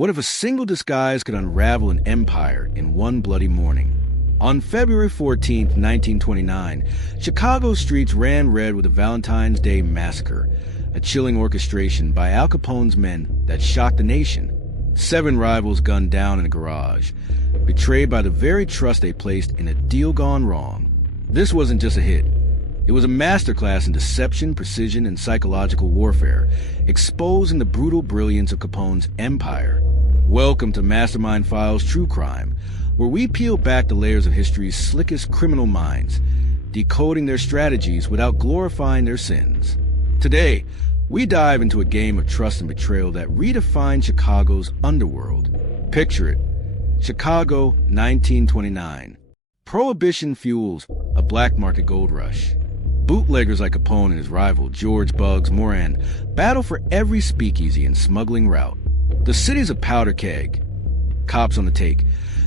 What if a single disguise could unravel an empire in one bloody morning? On February 14, 1929, Chicago's streets ran red with the Valentine's Day Massacre, a chilling orchestration by Al Capone's men that shocked the nation. 7 rivals gunned down in a garage, betrayed by the very trust they placed in a deal gone wrong. This wasn't just a hit. It was a masterclass in deception, precision, and psychological warfare, exposing the brutal brilliance of Capone's empire. Welcome to Mastermind Files True Crime, where we peel back the layers of history's slickest criminal minds, decoding their strategies without glorifying their sins. Today, we dive into a game of trust and betrayal that redefined Chicago's underworld. Picture it. Chicago, 1929. Prohibition fuels a black market gold rush. Bootleggers like Capone and his rival, George Bugs Moran, battle for every speakeasy and smuggling route. The city's a powder keg. Cops on the take,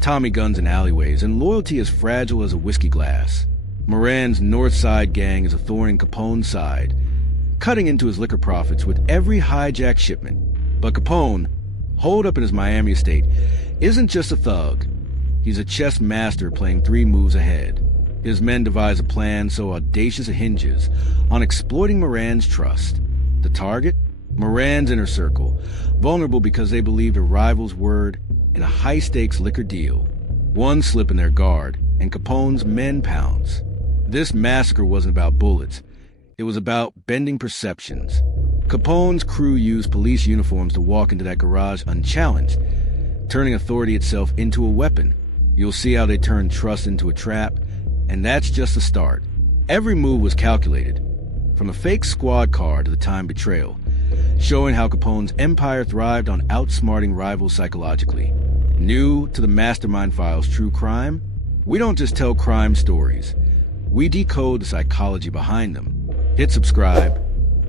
Tommy guns in alleyways, and loyalty as fragile as a whiskey glass. Moran's North Side gang is a thorn in Capone's side, cutting into his liquor profits with every hijacked shipment. But Capone, holed up in his Miami estate, isn't just a thug. He's a chess master playing 3 moves ahead. His men devise a plan so audacious it hinges on exploiting Moran's trust. The target? Moran's inner circle, vulnerable because they believed a rival's word in a high-stakes liquor deal. One slip in their guard, and Capone's men pounce. This massacre wasn't about bullets. It was about bending perceptions. Capone's crew used police uniforms to walk into that garage unchallenged, turning authority itself into a weapon. You'll see how they turned trust into a trap, and that's just the start. Every move was calculated, from a fake squad car to the time betrayal, showing how Capone's empire thrived on outsmarting rivals psychologically. New to the Mastermind Files True Crime, we don't just tell crime stories. We decode the psychology behind them. Hit subscribe,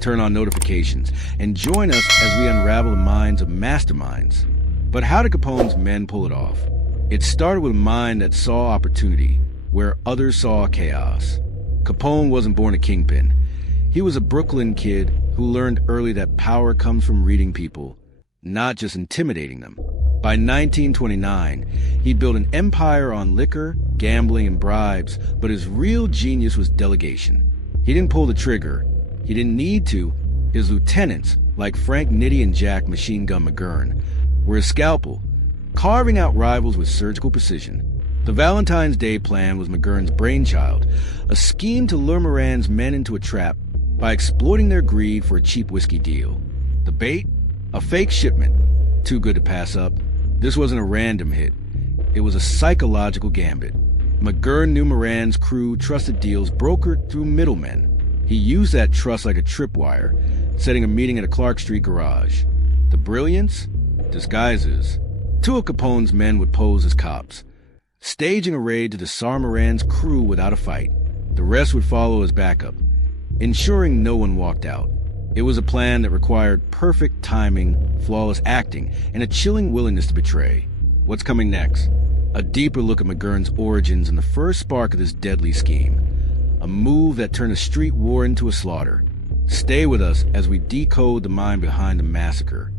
turn on notifications, and join us as we unravel the minds of masterminds. But how did Capone's men pull it off? It started with a mind that saw opportunity where others saw chaos. Capone wasn't born a kingpin. He was a Brooklyn kid who learned early that power comes from reading people, not just intimidating them. By 1929, he built an empire on liquor, gambling, and bribes, but his real genius was delegation. He didn't pull the trigger. He didn't need to. His lieutenants, like Frank Nitti and Jack Machine Gun McGurn, were his scalpel, carving out rivals with surgical precision. The Valentine's Day plan was McGurn's brainchild, a scheme to lure Moran's men into a trap by exploiting their greed for a cheap whiskey deal. The bait? A fake shipment. Too good to pass up. This wasn't a random hit. It was a psychological gambit. McGurn knew Moran's crew trusted deals brokered through middlemen. He used that trust like a tripwire, setting a meeting at a Clark Street garage. The brilliance? Disguises. 2 of Capone's men would pose as cops, staging a raid to disarm Moran's crew without a fight. The rest would follow as backup, ensuring no one walked out. It was a plan that required perfect timing, flawless acting, and a chilling willingness to betray. What's coming next? A deeper look at McGurn's origins and the first spark of this deadly scheme. A move that turned a street war into a slaughter. Stay with us as we decode the mind behind the massacre.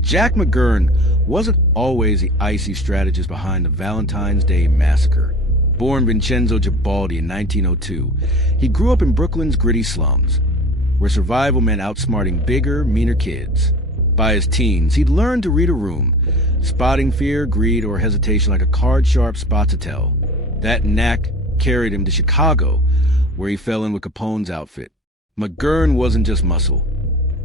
Jack McGurn wasn't always the icy strategist behind the Valentine's Day Massacre. Born Vincenzo Gibaldi in 1902, he grew up in Brooklyn's gritty slums, where survival meant outsmarting bigger, meaner kids. By his teens, he'd learned to read a room, spotting fear, greed, or hesitation like a card-sharp spot to tell. That knack carried him to Chicago, where he fell in with Capone's outfit. McGurn wasn't just muscle.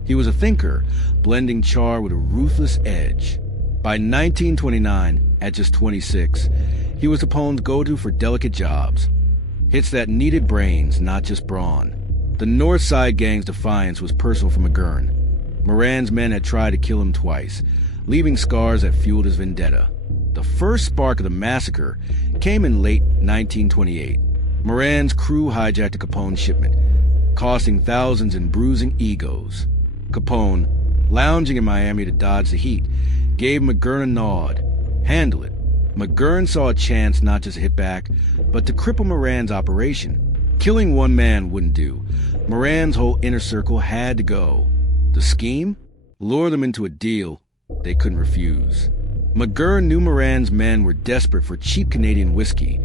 He was a thinker, blending charm with a ruthless edge. By 1929, at just 26, he was Capone's go-to for delicate jobs. Hits that needed brains, not just brawn. The North Side gang's defiance was personal for McGurn. Moran's men had tried to kill him twice, leaving scars that fueled his vendetta. The first spark of the massacre came in late 1928. Moran's crew hijacked a Capone shipment, costing thousands and bruising egos. Capone, lounging in Miami to dodge the heat, gave McGurn a nod. Handle it. McGurn saw a chance not just to hit back, but to cripple Moran's operation. Killing one man wouldn't do. Moran's whole inner circle had to go. The scheme? Lure them into a deal they couldn't refuse. McGurn knew Moran's men were desperate for cheap Canadian whiskey,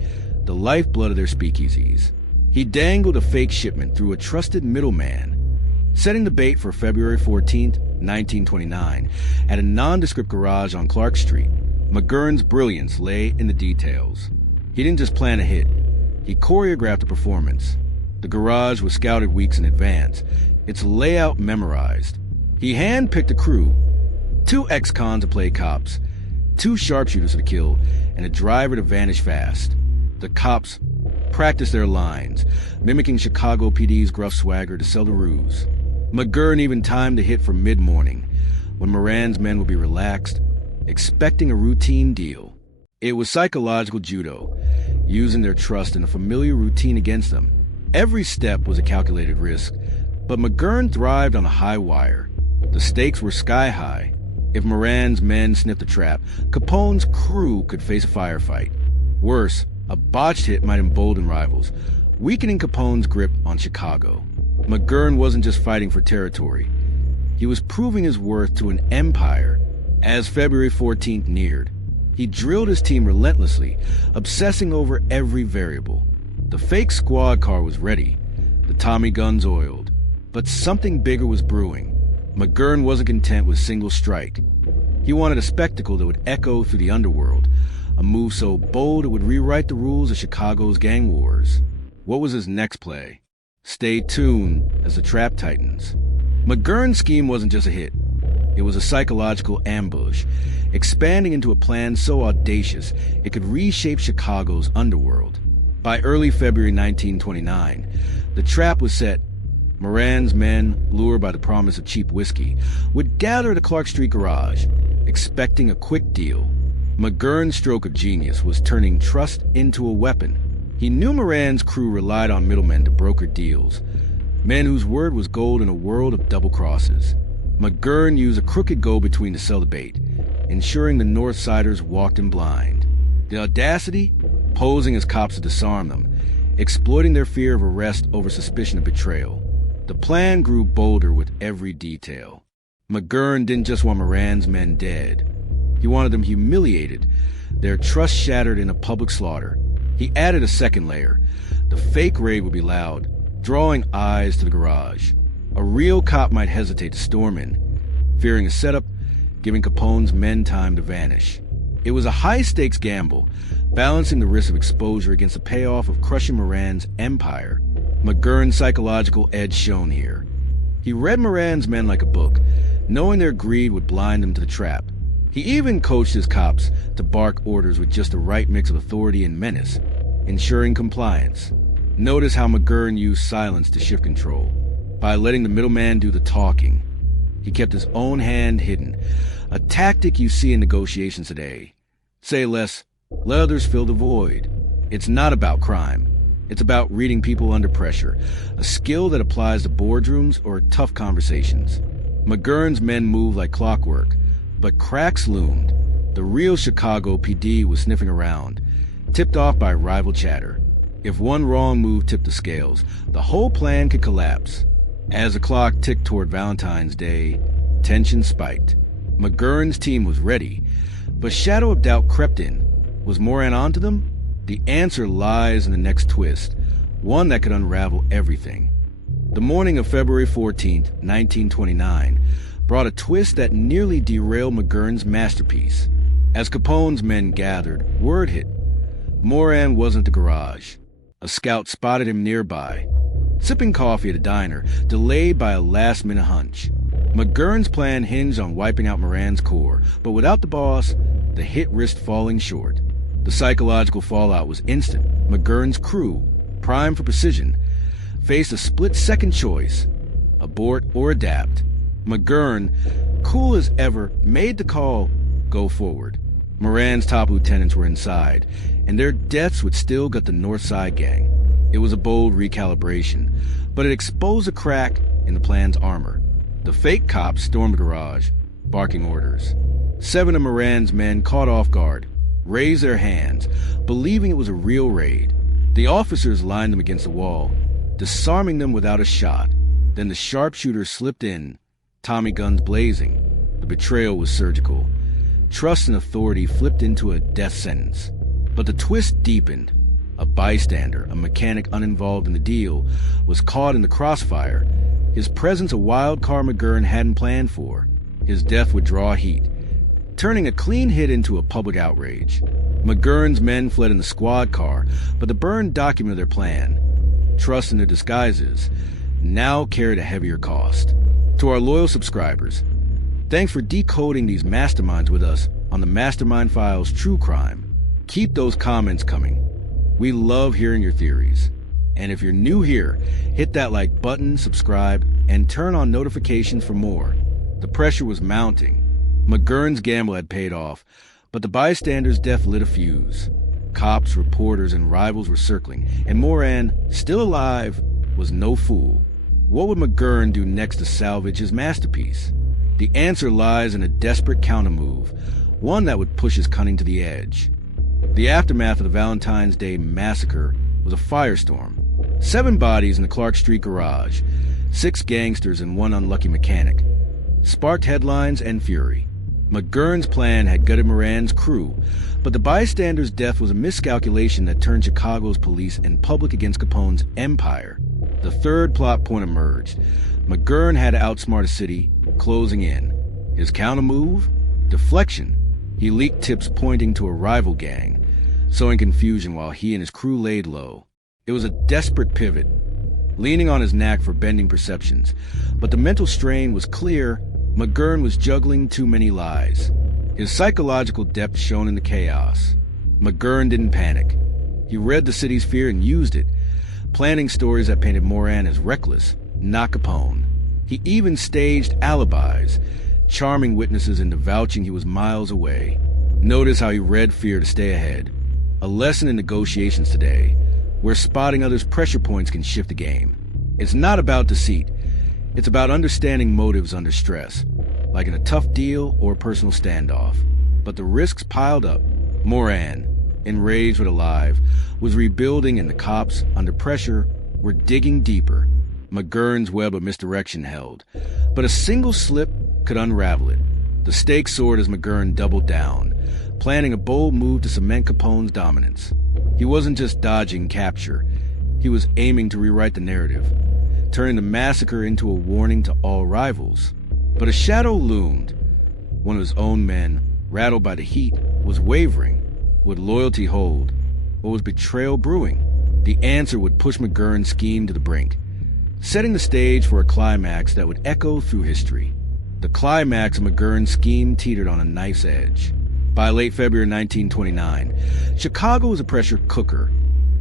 the lifeblood of their speakeasies. He dangled a fake shipment through a trusted middleman, setting the bait for February 14, 1929, at a nondescript garage on Clark Street. McGurn's brilliance lay in the details. He didn't just plan a hit, he choreographed a performance. The garage was scouted weeks in advance, its layout memorized. He handpicked a crew, 2 ex-cons to play cops, 2 sharpshooters to kill, and a driver to vanish fast. The cops practiced their lines, mimicking Chicago PD's gruff swagger to sell the ruse. McGurn even timed the hit for mid-morning, when Moran's men would be relaxed, expecting a routine deal. It was psychological judo, using their trust in a familiar routine against them. Every step was a calculated risk, but McGurn thrived on a high wire. The stakes were sky high. If Moran's men sniffed a trap, Capone's crew could face a firefight. Worse, a botched hit might embolden rivals, weakening Capone's grip on Chicago. McGurn wasn't just fighting for territory. He was proving his worth to an empire. As February 14th neared, he drilled his team relentlessly, obsessing over every variable. The fake squad car was ready, the Tommy guns oiled, but something bigger was brewing. McGurn wasn't content with single strike. He wanted a spectacle that would echo through the underworld, a move so bold it would rewrite the rules of Chicago's gang wars. What was his next play? Stay tuned as the trap tightens. McGurn's scheme wasn't just a hit. It was a psychological ambush, expanding into a plan so audacious it could reshape Chicago's underworld. By early February 1929, the trap was set. Moran's men, lured by the promise of cheap whiskey, would gather at a Clark Street garage, expecting a quick deal. McGurn's stroke of genius was turning trust into a weapon. He knew Moran's crew relied on middlemen to broker deals, men whose word was gold in a world of double crosses. McGurn used a crooked go-between to sell the bait, ensuring the Northsiders walked in blind. The audacity? Posing as cops to disarm them, exploiting their fear of arrest over suspicion of betrayal. The plan grew bolder with every detail. McGurn didn't just want Moran's men dead. He wanted them humiliated, their trust shattered in a public slaughter. He added a second layer. The fake raid would be loud, drawing eyes to the garage. A real cop might hesitate to storm in, fearing a setup, giving Capone's men time to vanish. It was a high-stakes gamble, balancing the risk of exposure against the payoff of crushing Moran's empire. McGurn's psychological edge shone here. He read Moran's men like a book, knowing their greed would blind them to the trap. He even coached his cops to bark orders with just the right mix of authority and menace, ensuring compliance. Notice how McGurn used silence to shift control. By letting the middleman do the talking, he kept his own hand hidden, a tactic you see in negotiations today. Say less, let others fill the void. It's not about crime. It's about reading people under pressure, a skill that applies to boardrooms or tough conversations. McGurn's men moved like clockwork, but cracks loomed. The real Chicago PD was sniffing around, tipped off by rival chatter. If one wrong move tipped the scales, the whole plan could collapse. As the clock ticked toward Valentine's Day, tension spiked. McGurn's team was ready, but shadow of doubt crept in. Was Moran onto them? The answer lies in the next twist, one that could unravel everything. The morning of February 14th, 1929, brought a twist that nearly derailed McGurn's masterpiece. As Capone's men gathered, word hit. Moran wasn't at the garage. A scout spotted him nearby, sipping coffee at a diner, delayed by a last-minute hunch. McGurn's plan hinged on wiping out Moran's corps, but without the boss, the hit risked falling short. The psychological fallout was instant. McGurn's crew, primed for precision, faced a split-second choice: abort or adapt. McGurn, cool as ever, made the call, go forward. Moran's top lieutenants were inside, and their deaths would still gut the North Side gang. It was a bold recalibration, but it exposed a crack in the plan's armor. The fake cops stormed the garage, barking orders. 7 of Moran's men, caught off guard, raised their hands, believing it was a real raid. The officers lined them against the wall, disarming them without a shot. Then the sharpshooters slipped in, Tommy guns blazing. The betrayal was surgical. Trust in authority flipped into a death sentence. But the twist deepened. A bystander, a mechanic uninvolved in the deal, was caught in the crossfire. His presence a wild card McGurn hadn't planned for. His death would draw heat, turning a clean hit into a public outrage. McGurn's men fled in the squad car, but the burned document of their plan, trust in their disguises, now carried a heavier cost. To our loyal subscribers, thanks for decoding these masterminds with us on the Mastermind Files True Crime. Keep those comments coming. We love hearing your theories. And if you're new here, hit that like button, subscribe, and turn on notifications for more. The pressure was mounting. McGurn's gamble had paid off, but the bystander's death lit a fuse. Cops, reporters, and rivals were circling, and Moran, still alive, was no fool. What would McGurn do next to salvage his masterpiece? The answer lies in a desperate countermove, one that would push his cunning to the edge. The aftermath of the Valentine's Day Massacre was a firestorm. 7 bodies in the Clark Street garage, 6 gangsters and 1 unlucky mechanic, sparked headlines and fury. McGurn's plan had gutted Moran's crew, but the bystander's death was a miscalculation that turned Chicago's police and public against Capone's empire. The third plot point emerged. McGurn had to outsmart a city, closing in. His countermove? Deflection. He leaked tips pointing to a rival gang, sowing confusion while he and his crew laid low. It was a desperate pivot, leaning on his knack for bending perceptions, but the mental strain was clear. McGurn was juggling too many lies. His psychological depth shone in the chaos. McGurn didn't panic. He read the city's fear and used it, planning stories that painted Moran as reckless, not Capone. He even staged alibis, charming witnesses into vouching he was miles away. Notice how he read fear to stay ahead. A lesson in negotiations today, where spotting others' pressure points can shift the game. It's not about deceit. It's about understanding motives under stress, like in a tough deal or a personal standoff. But the risks piled up. Moran, enraged but alive, was rebuilding, and the cops, under pressure, were digging deeper. McGurn's web of misdirection held, but a single slip could unravel it. The stakes soared as McGurn doubled down, planning a bold move to cement Capone's dominance. He wasn't just dodging capture. He was aiming to rewrite the narrative, turning the massacre into a warning to all rivals. But a shadow loomed. One of his own men, rattled by the heat, was wavering. Would loyalty hold? Or was betrayal brewing? The answer would push McGurn's scheme to the brink, setting the stage for a climax that would echo through history. The climax of McGurn's scheme teetered on a knife's edge. By late February 1929, Chicago was a pressure cooker.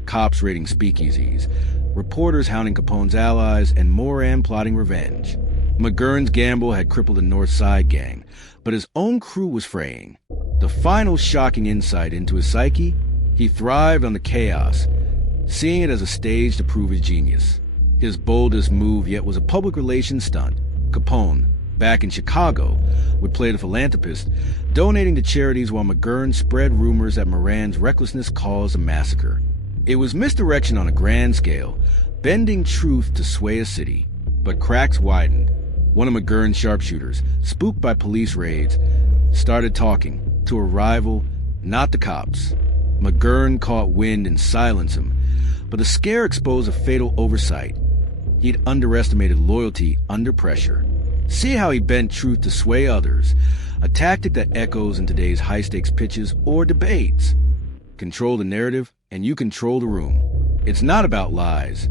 Cops raiding speakeasies, reporters hounding Capone's allies, and Moran plotting revenge. McGurn's gamble had crippled the North Side gang, but his own crew was fraying. The final shocking insight into his psyche, he thrived on the chaos, seeing it as a stage to prove his genius. His boldest move yet was a public relations stunt. Capone, back in Chicago, would play the philanthropist, donating to charities while McGurn spread rumors that Moran's recklessness caused a massacre. It was misdirection on a grand scale, bending truth to sway a city. But cracks widened. One of McGurn's sharpshooters, spooked by police raids, started talking to a rival, not the cops. McGurn caught wind and silenced him, but the scare exposed a fatal oversight. He'd underestimated loyalty under pressure. See how he bent truth to sway others, a tactic that echoes in today's high-stakes pitches or debates. Control the narrative, and you control the room. It's not about lies.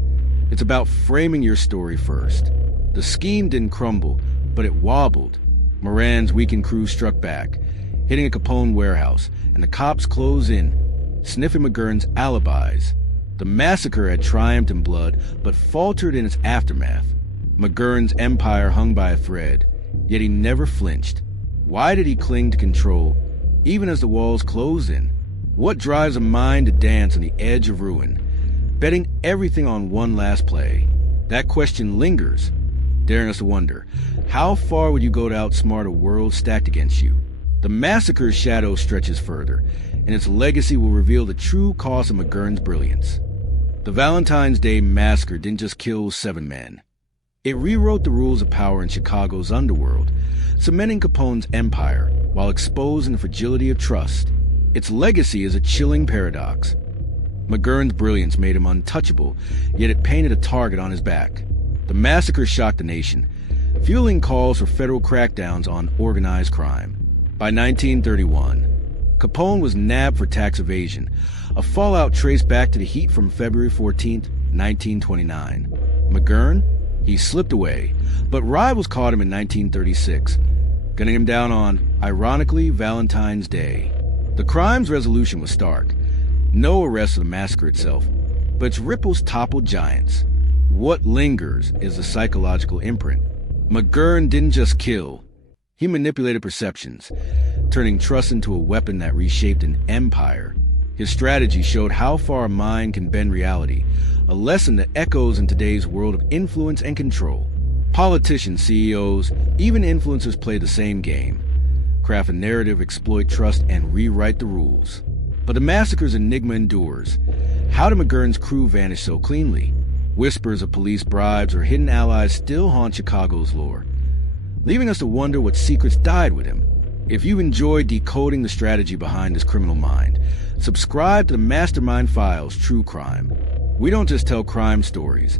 It's about framing your story first. The scheme didn't crumble, but it wobbled. Moran's weakened crew struck back, hitting a Capone warehouse, and the cops closed in, sniffing McGurn's alibis. The massacre had triumphed in blood, but faltered in its aftermath. McGurn's empire hung by a thread, yet he never flinched. Why did he cling to control, even as the walls closed in? What drives a mind to dance on the edge of ruin, betting everything on one last play? That question lingers, daring us to wonder, how far would you go to outsmart a world stacked against you? The massacre's shadow stretches further, and its legacy will reveal the true cost of McGurn's brilliance. The Valentine's Day Massacre didn't just kill 7 men. It rewrote the rules of power in Chicago's underworld, cementing Capone's empire while exposing the fragility of trust. Its legacy is a chilling paradox. McGurn's brilliance made him untouchable, yet it painted a target on his back. The massacre shocked the nation, fueling calls for federal crackdowns on organized crime. By 1931, Capone was nabbed for tax evasion, a fallout traced back to the heat from February 14, 1929. McGurn? He slipped away, but rivals caught him in 1936, gunning him down on, ironically, Valentine's Day. The crime's resolution was stark. No arrest of the massacre itself, but its ripples toppled giants. What lingers is the psychological imprint. McGurn didn't just kill. He manipulated perceptions, turning trust into a weapon that reshaped an empire. His strategy showed how far a mind can bend reality, a lesson that echoes in today's world of influence and control. Politicians, CEOs, even influencers play the same game. Craft a narrative, exploit trust, and rewrite the rules. But the massacre's enigma endures. How did McGurn's crew vanish so cleanly? Whispers of police bribes or hidden allies still haunt Chicago's lore, leaving us to wonder what secrets died with him. If you've enjoyed decoding the strategy behind this criminal mind, subscribe to the Mastermind Files True Crime. We don't just tell crime stories,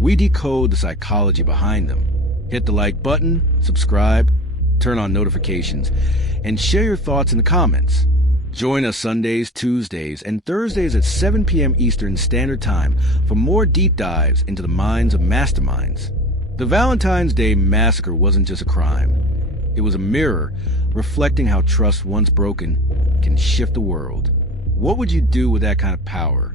we decode the psychology behind them. Hit the like button, subscribe, turn on notifications, and share your thoughts in the comments. Join us Sundays, Tuesdays, and Thursdays at 7 p.m. Eastern Standard Time for more deep dives into the minds of masterminds. The Valentine's Day Massacre wasn't just a crime. It was a mirror reflecting how trust once broken can shift the world. What would you do with that kind of power?